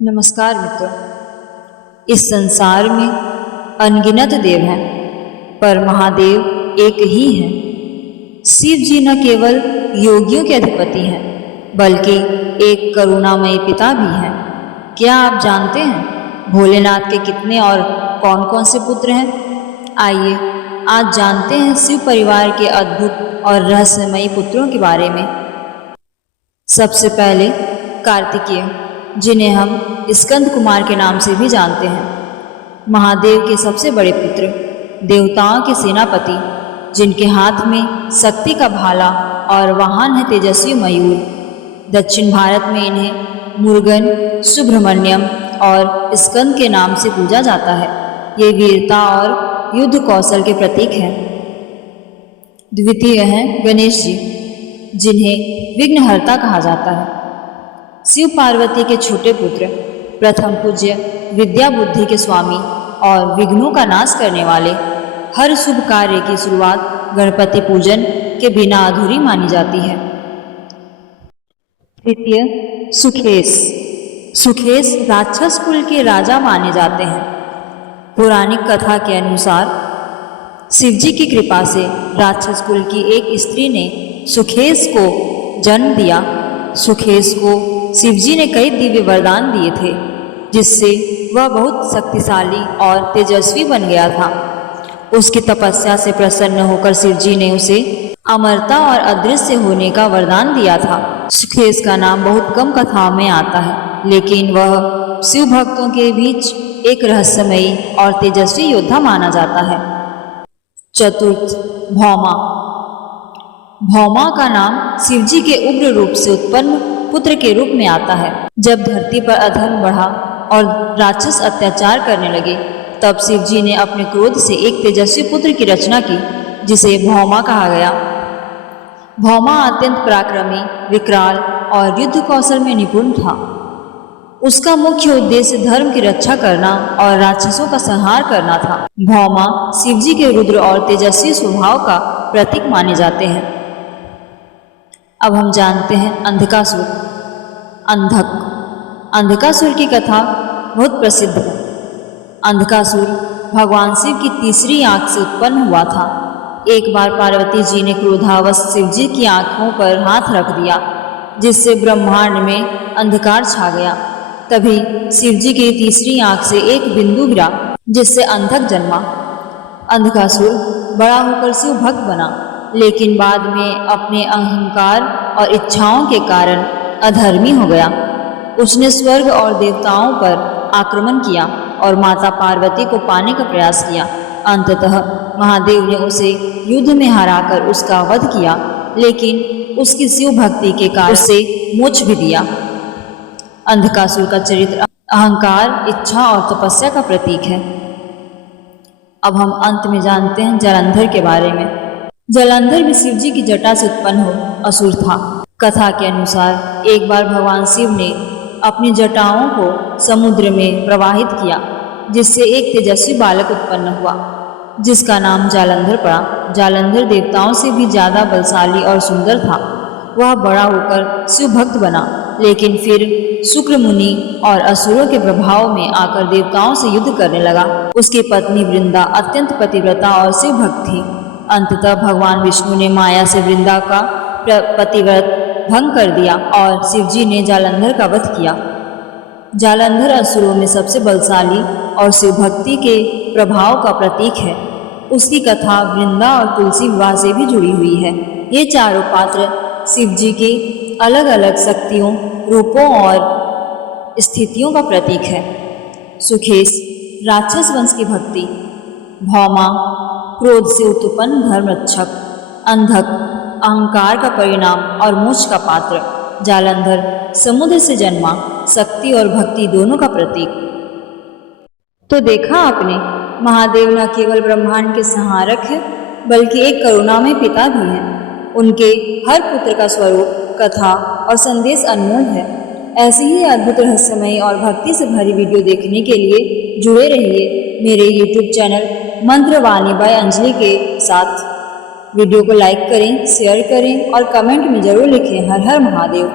नमस्कार मित्रों। इस संसार में अनगिनत देव हैं, पर महादेव एक ही हैं। शिव जी न केवल योगियों के अधिपति हैं, बल्कि एक करुणामयी पिता भी हैं। क्या आप जानते हैं भोलेनाथ के कितने और कौन कौन से पुत्र हैं? आइए आज जानते हैं शिव परिवार के अद्भुत और रहस्यमयी पुत्रों के बारे में। सबसे पहले कार्तिकेय, जिन्हें हम स्कंद कुमार के नाम से भी जानते हैं, महादेव के सबसे बड़े पुत्र, देवताओं के सेनापति, जिनके हाथ में शक्ति का भाला और वाहन है तेजस्वी मयूर। दक्षिण भारत में इन्हें मुरुगन, सुब्रमण्यम और स्कंद के नाम से पूजा जाता है। ये वीरता और युद्ध कौशल के प्रतीक हैं। द्वितीय हैं गणेश जी, जिन्हें विघ्नहर्ता कहा जाता है। शिव पार्वती के छोटे पुत्र, प्रथम पूज्य, विद्या बुद्धि के स्वामी और विघ्नों का नाश करने वाले। हर शुभ कार्य की शुरुआत गणपति पूजन के बिना अधूरी मानी जाती है। तृतीय सुखेश। सुखेश राक्षस कुल के राजा माने जाते हैं। पौराणिक कथा के अनुसार शिवजी की कृपा से राक्षस कुल की एक स्त्री ने सुखेश को जन्म दिया। सुखेश को शिवजी ने कई दिव्य वरदान दिए थे, जिससे वह बहुत शक्तिशाली और तेजस्वी बन गया था। उसकी तपस्या से प्रसन्न होकर शिवजी ने उसे अमरता और अदृश्य होने का वरदान दिया था। सुखेश का नाम बहुत कम कथाओं में आता है, लेकिन वह शिव भक्तों के बीच एक रहस्यमयी और तेजस्वी योद्धा माना जाता है। चतुर्थ भौमा। भौमा का नाम शिवजी के उग्र रूप से उत्पन्न पुत्र के रूप में आता है। जब धरती पर अधर्म बढ़ा और राक्षस अत्याचार करने लगे, तब शिवजी ने अपने क्रोध से एक तेजस्वी पुत्र की रचना की, जिसे भौमा कहा गया। भौमा अत्यंत पराक्रमी, विकराल और युद्ध कौशल में निपुण था। उसका मुख्य उद्देश्य धर्म की रक्षा करना और राक्षसों का संहार करना था। भौमा शिवजी के रुद्र और तेजस्वी स्वभाव का प्रतीक माने जाते हैं। अब हम जानते हैं अंधकासुर। अंधक। अंधकासुर की कथा बहुत प्रसिद्ध है। अंधकासुर भगवान शिव की तीसरी आंख से उत्पन्न हुआ था। एक बार पार्वती जी ने क्रोधावश शिवजी की आंखों पर हाथ रख दिया, जिससे ब्रह्मांड में अंधकार छा गया। तभी शिवजी की तीसरी आंख से एक बिंदु गिरा, जिससे अंधक जन्मा। अंधकासुर बड़ा होकर शिव भक्त बना, लेकिन बाद में अपने अहंकार और इच्छाओं के कारण अधर्मी हो गया। उसने स्वर्ग और देवताओं पर आक्रमण किया और माता पार्वती को पाने का प्रयास किया। अंततः महादेव ने उसे युद्ध में हराकर उसका वध किया, लेकिन उसकी शिव भक्ति के कारण उसे मोक्ष भी दिया। अंधकासुर का चरित्र अहंकार, इच्छा और तपस्या का प्रतीक है। अब हम अंत में जानते हैं जालंधर के बारे में। जालंधर भी शिवजी की जटा से उत्पन्न हो असुर था। कथा के अनुसार एक बार भगवान शिव ने अपनी जटाओं को समुद्र में प्रवाहित किया, जिससे एक तेजस्वी बालक उत्पन्न हुआ, जिसका नाम जालंधर पड़ा। जालंधर देवताओं से भी ज्यादा बलशाली और सुंदर था। वह बड़ा होकर शिव भक्त बना, लेकिन फिर शुक्र मुनि और असुरों के प्रभाव में आकर देवताओं से युद्ध करने लगा। उसकी पत्नी वृंदा अत्यंत पतिव्रता और शिव भक्त थी। अंततः भगवान विष्णु ने माया से वृंदा का पतिव्रत भंग कर दिया और शिवजी ने जालंधर का वध किया। जालंधर असुरों में सबसे बलशाली और शिव भक्ति के प्रभाव का प्रतीक है। उसकी कथा वृंदा और तुलसी विवाह से भी जुड़ी हुई है। ये चारों पात्र शिवजी के अलग अलग शक्तियों, रूपों और स्थितियों का प्रतीक है। सुखेश राक्षस वंश की भक्ति। भौमा क्रोध से उत्पन्न धर्म रक्षक। अंधक अहंकार का परिणाम और मोक्ष का पात्र। जालंधर समुद्र से जन्मा, शक्ति और भक्ति दोनों का प्रतीक। तो देखा आपने, महादेव न केवल ब्रह्मांड के संहारक है, बल्कि एक करुणामय पिता भी हैं। उनके हर पुत्र का स्वरूप, कथा और संदेश अनमोल है। ऐसी ही अद्भुत रहस्यमयी और भक्ति से भरी वीडियो देखने के लिए जुड़े रहिए मेरे YouTube चैनल मंत्रवाणी बाय अंजलि के साथ। वीडियो को लाइक करें, शेयर करें और कमेंट में जरूर लिखें हर हर महादेव।